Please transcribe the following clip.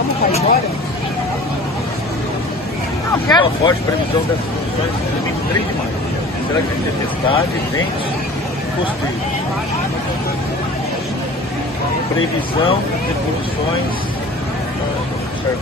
vamos para embora? Não, quero. Uma forte previsão das condições de 23 de maio. Será que tem tempestade, ventos, costeiros. Previsão de condições certo.